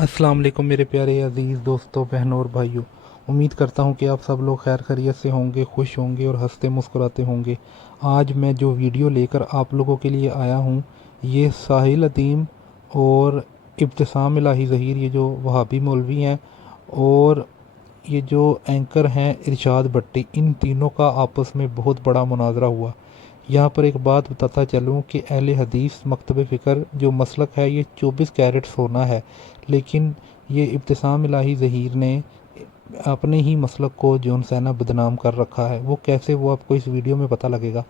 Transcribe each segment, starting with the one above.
अस्सलाम वालेकुम मेरे प्यारे अज़ीज़ दोस्तों, बहनों और भाइयों। उम्मीद करता हूँ कि आप सब लोग खैर खैरियत से होंगे, खुश होंगे और हंसते मुस्कुराते होंगे। आज मैं जो वीडियो लेकर आप लोगों के लिए आया हूँ, ये साहिल अदीम और इब्तिसाम इलाही ज़हीर, ये जो वहाबी मौलवी हैं, और ये जो एंकर हैं इरशाद भट्टी, इन तीनों का आपस में बहुत बड़ा मुनाजरा हुआ। यहाँ पर एक बात बताता चलूँ कि अहले हदीस मकतब फ़िक्र जो मसलक है, ये 24 कैरेट सोना है, लेकिन ये इब्तिसाम इलाही ज़हीर ने अपने ही मसलक को जोन सैना बदनाम कर रखा है। वो कैसे, वो आपको इस वीडियो में पता लगेगा।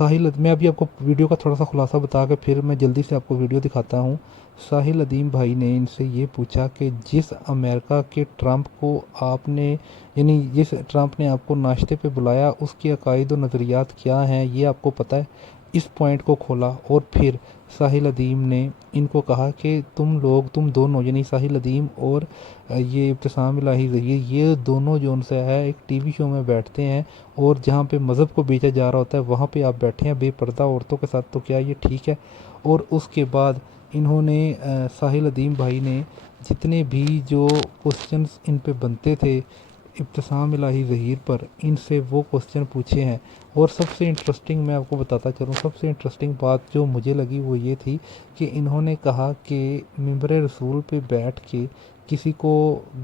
मैं अभी आपको वीडियो का थोड़ा सा खुलासा बता के फिर मैं जल्दी से आपको वीडियो दिखाता हूँ। साहिल अदीम भाई ने इनसे ये पूछा कि जिस अमेरिका के ट्रंप को आपने, यानी जिस ट्रंप ने आपको नाश्ते पे बुलाया, उसके अकायद और नज़रियात क्या हैं, ये आपको पता है? इस पॉइंट को खोला और फिर साहिल अदीम ने इनको कहा कि तुम दोनों, यानी साहिल अदीम और ये इब्तिसाम इलाही ज़हीर, ये दोनों जो उनसे है एक टीवी शो में बैठते हैं और जहाँ पे मज़हब को बेचा जा रहा होता है वहाँ पे आप बैठे हैं बेपर्दा औरतों के साथ, तो क्या ये ठीक है? और उसके बाद इन्होंने साहिल अदीम भाई ने जितने भी जो क्वेश्चंस इन पे बनते थे इब्तिसाम इलाही ज़हीर पर, इनसे वो क्वेश्चन पूछे हैं। और सबसे इंटरेस्टिंग मैं आपको बताता चलूँ, सबसे इंटरेस्टिंग बात जो मुझे लगी वो ये थी कि इन्होंने कहा कि मिंबर रसूल पे बैठ के किसी को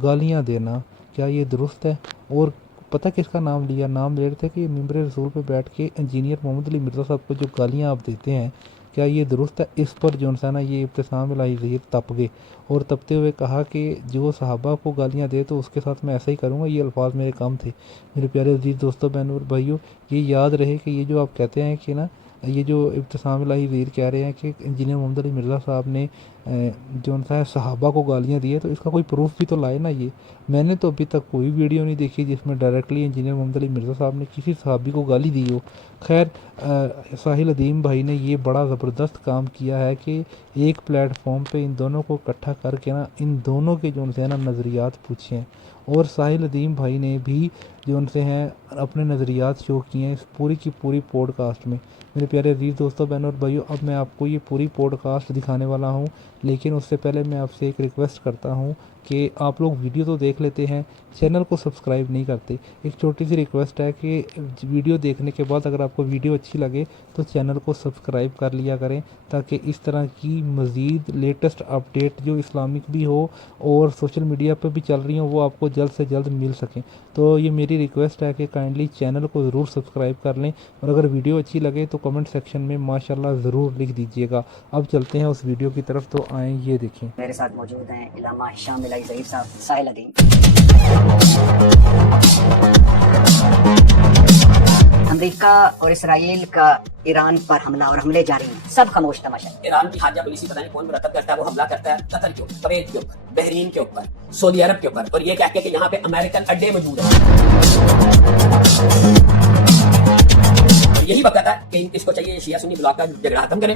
गालियाँ देना, क्या ये दुरुस्त है? और पता किसका नाम लिया? नाम ले रहे थे कि मिंबर रसूल पे बैठ के इंजीनियर मोहम्मद अली मिर्ज़ा साहब को जो गालियाँ आप देते हैं, क्या ये दुरुस्त है? इस पर जो है ना, ये इब्तिसाम इलाही ज़हीर तप गए और तपते हुए कहा कि जो सहाबा को गालियाँ दे तो उसके साथ मैं ऐसा ही करूँगा। ये अल्फाज मेरे काम थे। मेरे प्यारे अजीज़ दोस्तों, बहनों और भाइयों, ये याद रहे कि ये जो आप कहते हैं कि ना, ये जो इब्तिसाम इलाही ज़हीर कह रहे हैं कि इंजीनियर मोहम्मद अली मिर्ज़ा साहब ने जो है सहाबा को गालियाँ दी है, तो इसका कोई प्रूफ भी तो लाए ना। ये मैंने तो अभी तक कोई वीडियो नहीं देखी जिसमें डायरेक्टली इंजीनियर मोहम्मद अली मिर्ज़ा साहब ने किसी सहाबी को गाली दी हो। खैर, साहिल अदीम भाई ने ये बड़ा ज़बरदस्त काम किया है कि एक प्लेटफॉर्म पे इन दोनों को इकट्ठा करके ना, इन दोनों के जो उनसे है ना नज़रियात पूछे हैं। और साहिल अदीम भाई ने भी जो उनसे हैं अपने नज़रियात शो किए हैं इस पूरी की पूरी पॉडकास्ट में। मेरे प्यारे अजीज़ दोस्तों, बहनों और भाइयों, अब मैं आपको ये पूरी पॉडकास्ट दिखाने वाला हूँ, लेकिन उससे पहले मैं आपसे एक रिक्वेस्ट करता हूँ कि आप लोग वीडियो तो देख लेते हैं, चैनल को सब्सक्राइब नहीं करते। एक छोटी सी रिक्वेस्ट है कि वीडियो देखने के बाद अगर आपको वीडियो अच्छी लगे तो चैनल को सब्सक्राइब कर लिया करें, ताकि इस तरह की मज़ीद लेटेस्ट अपडेट जो इस्लामिक भी हो और सोशल मीडिया पर भी चल रही हो वो आपको जल्द से जल्द मिल सकें। तो ये मेरी रिक्वेस्ट है कि काइंडली चैनल को ज़रूर सब्सक्राइब कर लें, और अगर वीडियो अच्छी लगे तो कमेंट सेक्शन में माशाल्लाह ज़रूर लिख दीजिएगा। अब चलते हैं उस वीडियो की तरफ, तो आएँ ये देखें। मेरे साथ मौजूद हैं इलामा हिशाम इलाही ज़हीर साहब, साहिल अदीम। अमेरिका और इसराइल का ईरान पर हमला और हमले जारी हैं, सब खामोश तमाशा। ईरान की हाजिया पुलिस पता नहीं कौन मुरतब करता है, वो हमला करता है कतर के ऊपर, कुवैत के ऊपर, बहरीन के ऊपर, सऊदी अरब के ऊपर, और ये कह के कि यहाँ पे अमेरिकन अड्डे मौजूद हैं। यही वक्त है कि इसको चाहिए शिया सुन्नी ब्लॉक का झगड़ा खत्म करें।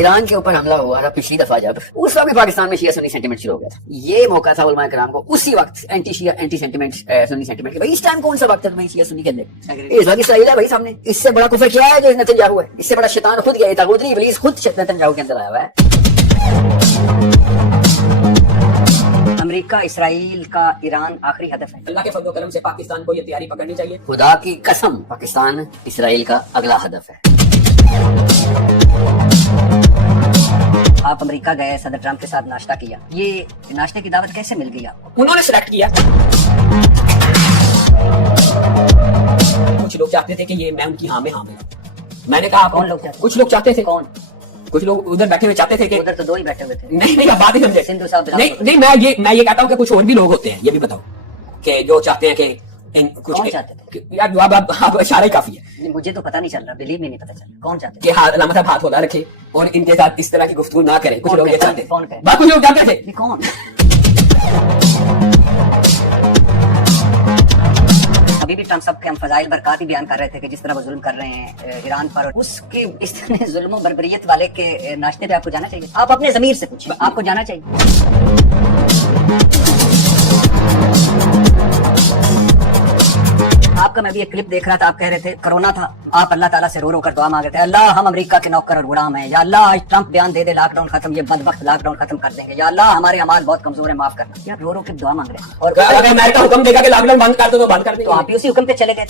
ईरान के ऊपर हमला हुआ था पिछली दफा, जब उस वक्त पाकिस्तान में शिया सुन्नी सेंटिमेंट शुरू हो गया था। ये मौका था उलमाए कराम को उसी वक्त एंटी शिया एंटी सेंटिमेंट सुन्नी सेंटिमेंट के। भाई इस टाइम कौन सा वक्त है भाई शिया सुन्नी के अंदर? इस वक्त इसराइल है भाई सामने। इससे बड़ा कुफर क्या है जो नेतन्याहू है? इससे बड़ा शैतान खुद गया, तागूत नहीं, इब्लीस खुद नेतन्याहू के अंदर आया हुआ है। अमेरिका इसराइल का ईरान आखिरी हदफ है। अल्लाह के फजल करम से पाकिस्तान को ये तैयारी पकड़नी चाहिए। खुदा की कसम, पाकिस्तान इसराइल का अगला हदफ है। आप अमेरिका गए, सदर ट्रंप के साथ नाश्ता किया, ये नाश्ते की दावत कैसे मिल गई आपको? उन्होंने सिलेक्ट किया। कुछ लोग चाहते थे कि ये मैं उनकी हाँ में हाँ में। मैंने कहा कौन लोग चाहते? कुछ लोग चाहते थे। कौन? कुछ लोग उधर बैठे हुए चाहते थे कि उधर तो दो ही बैठे हुए थे। नहीं नहीं, आप बात ही समझे। सिंधु साहब, नहीं नहीं, मैं ये कहता हूँ कि कुछ और भी लोग होते हैं, ये भी बताओ कि जो चाहते हैं कि कुछ कौन चाहते थे? यार अब इशारा ही काफी है। मुझे तो पता नहीं चल रहा, बिलीव में नहीं पता चल रहा कौन चाहते कि हाँ अल्लाह साहब हाथ होला रखे और इनके साथ इस तरह की गुफ्तगू ना करें। कुछ लोग ये चाहते थे। कौन कहे? बात कुछ लोग चाहते थे। ये कौन? अभी भी ट्रंप साहब के हम फजाइल बरकात ही बयान कर रहे थे कि जिस तरह वो जुल्म कर रहे हैं ईरान पर, उसके इस तरह जुल्म बर्बरियत वाले के नाश्ते पे आपको जाना चाहिए। आप अपने ज़मीर से पूछिए, आपको जाना चाहिए। आपका मैं भी एक क्लिप देख रहा था, आप कह रहे थे कोरोना था, आप अल्लाह ताला से रो रो कर दुआ मांग रहे थे, अल्लाह हम अमेरिका के नौकर और गुलाम हैं, या अल्लाह आज ट्रंप बयान दे दे लॉकडाउन खत्म, ये बदबख्त लॉकडाउन खत्म कर देंगे, या अल्लाह हमारे अमाल बहुत कमजोर है, माफ करना। आप रो रो के दुआ मांग रहे हैं। और अगर अमेरिका हुक्म देगा कि लॉकडाउन बंद कर दो तो बंद कर तो देंगे। आप ही उसी हुक्म पे चले गए।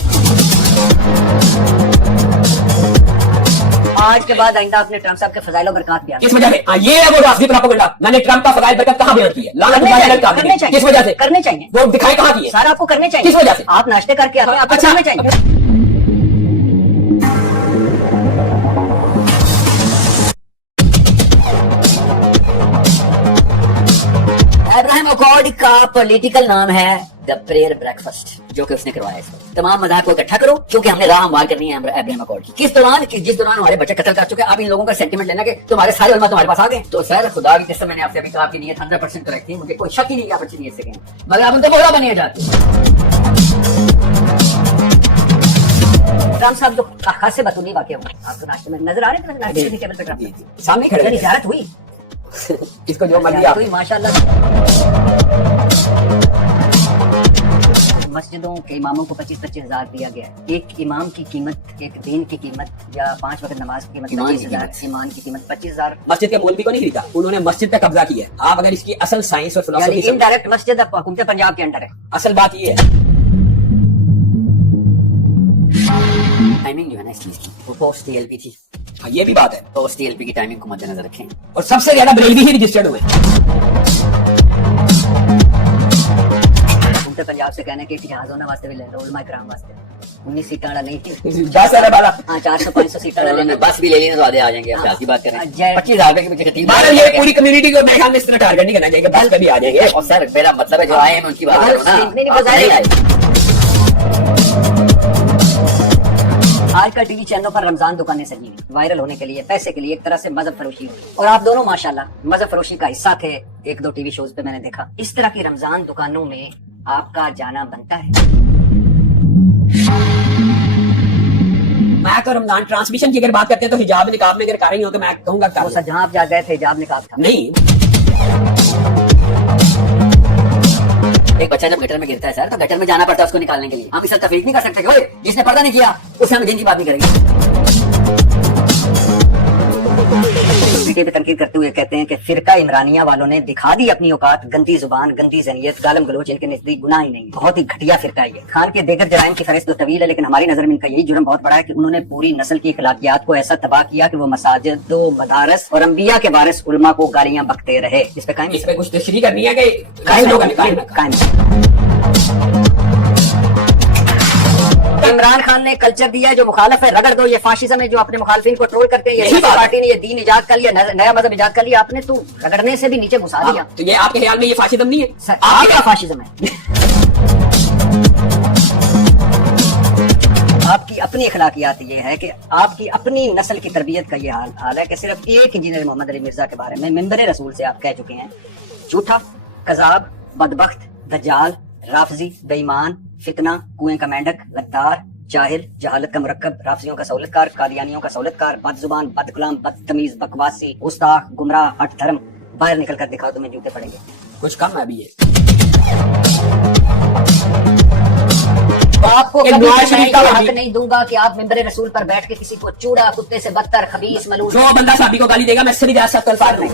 आज के बाद आइंदा अपने ट्रंप साहब के फजाइल और बरकत बयान किस वजह से? ये है वो रास्ते प्रोपेगेंडा। मैंने ट्रंप का फजाइल बरकत कहाँ बयान की है? करने चाहिए, किस वजह से? करने चाहिए, वो दिखाए कहाँ की है? सारा आपको करने चाहिए। किस वजह से? आप नाश्ते करके आते हैं, आपको अच्छा। करने चाहिए। अब्राहम अकॉर्ड का पॉलिटिकल नाम है द प्रेयर ब्रेकफास्ट, जो कि उसने करवाया इसको। तमाम मजाक को इकट्ठा करो, क्योंकि हमने राह हमवार करनी है अब्राहम अकॉर्ड की। जिस दौरान हमारे बच्चे कत्ल कर चुके हैं, आप इन लोगों का सेंटीमेंट लेना कि तुम्हारे सारे उलमा तुम्हारे पास आ गए। तो सर खुदा की कसम, मैंने आपसे अभी कहा आपकी नीयत 100% करेक्ट थी, मुझे कोई शक ही नहीं कि आप अच्छी नीयत से गए, मगर आप उनको बोला बने जाते। ट्रंप साहब जो खासे बतूनी वाकई हुआ, आपको नाश्ते में नजर आ रहे थे, नाश्ते की टेबल पे ट्रंप सामने खड़े हैं। जियारत हुई, इसको जो मर्जी आप। हुई माशाल्लाह। मस्जिदों के इमामों को 25-25 हजार दिया गया है। एक इमाम की कीमत, एक दिन की कीमत या 5 वक्त नमाज की कीमत 25,000, ईमान की कीमत 25,000। मस्जिद के मौलवी को नहीं खरीदा, उन्होंने मस्जिद पे कब्जा किया है। आप अगर इसकी असल साइंस और यानी फिलॉसफी इनडायरेक्ट मस्जिद अब हुकूमत पंजाब के अंडर है। असल बात ये है, टाइमिंग जो है ना इस चीज की, वो पोस्ट टीएलपी थी। हाँ, ये भी बात है। पोस्ट टीएलपी की टाइमिंग को मद्देनजर रखें। और सबसे ज्यादा बरेलवी ही रजिस्टर्ड हुए। हुकूमत पंजाब से कहने के जहाज होने वास्ते भी ले लो, उलमा इकराम वास्ते 19 सीट वाला नहीं थी, 10 साल वाला। हाँ 400-500 सीट वाला लेना, बस भी ले लेना तो आधे आ जाएंगे। आप की बात करें, 25,000 रुपए की टिकट। बहरहाल ये पूरी कम्युनिटी को मेरे ख्याल में इस तरह टारगेट नहीं करना चाहिए कि बस कभी आ जाएंगे। और सर मेरा मतलब है जो आए हैं मैं उनकी बात कर रहा हूं ना। आजकल टीवी चैनलों पर रमजान दुकानें सजी हुई, वायरल होने के लिए, पैसे के लिए, एक तरह से मजहब फरोशी हुई। और आप दोनों माशाल्लाह मजहब फरोशी का हिस्सा थे। 1-2 टीवी शोज पे मैंने देखा, इस तरह की रमजान दुकानों में आपका जाना बनता है। मैं तो रमजान ट्रांसमिशन की अगर बात करते हैं तो हिजाब निकाब में अगर कर रही हो तो मैं कहूंगा वो सर जहां आप जा गए थे हिजाब निकाब था नहीं। एक बच्चा जब गटर में गिरता है सर, तो गटर में जाना पड़ता है उसको निकालने के लिए। हम इस तफरीक नहीं कर सकते कि ओए जिसने पर्दा नहीं किया उससे हम दिन की बात नहीं करेंगे। पे तनकीद करते हुए कहते हैं कि फिरका इमरानिया वालों ने दिखा दी अपनी औकात, गंदी जुबान, गंदी ज़हनियत, गालम गलोच इनके नजदीक गुनाह ही नहीं, बहुत ही घटिया फिरका है ये। खान के देगर जराइम की फहरिस्त तो तवील है, लेकिन हमारी नजर में इनका यही जुर्म बहुत बड़ा है कि उन्होंने पूरी नस्ल की अखलाकियात को ऐसा तबाह किया कि वो मसाजिद, मदारस और अंबिया के वारिस उलमा को गालियां बकते रहे। इस पे कायम इस पे कुछ तशरीह करनी है कि कायम। इमरान खान ने कल्चर दिया है जो मुखालिफ है रगड़ दो, ये फाशिज्म है जो अपने मुखालिफिन को ट्रोल करते हैं। ये पार्टी ने ये दीन इजाद कर लिया, नया मजहब इजाद कर लिया, आपने तो रगड़ने से भी नीचे घुसा दिया। तो ये आपके ख्याल में ये फाशिज्म नहीं है? सर आपका फाशिज्म है। आपकी अपनी अखलाकियात ये है कि आपकी अपनी नस्ल की तरबियत का ये हाल है कि सिर्फ एक इंजीनियर मोहम्मद अली मिर्जा के बारे में मिंबर रसूल से आप कह चुके हैं झूठा, कज़ाब, बदबख्त, दज्जाल, राफजी, बेईमान, फितना, कुएं का मेंढक, लद्दार, जाहिल, जहालत का मुरक्कब, राफजियों का सहूलतकार, कादियानियों का सहूलतकार, बदजुबान, बदकलाम, बदतमीज, बकवासी, गुस्ताख, गुमराह, हट धर्म। बाहर निकल कर दिखाओ तुम्हें जूते पड़ेंगे। कुछ कम है अभी ये। आपको कभी का हक नहीं दूंगा कि आप मिंबर रसूल पर बैठ के किसी को चूड़ा, कुत्ते से बदतर, खबीस, मलून जो बंदा साहबी को गाली देगा मैं इससे भी ज्यादा सख्त अल्फाज में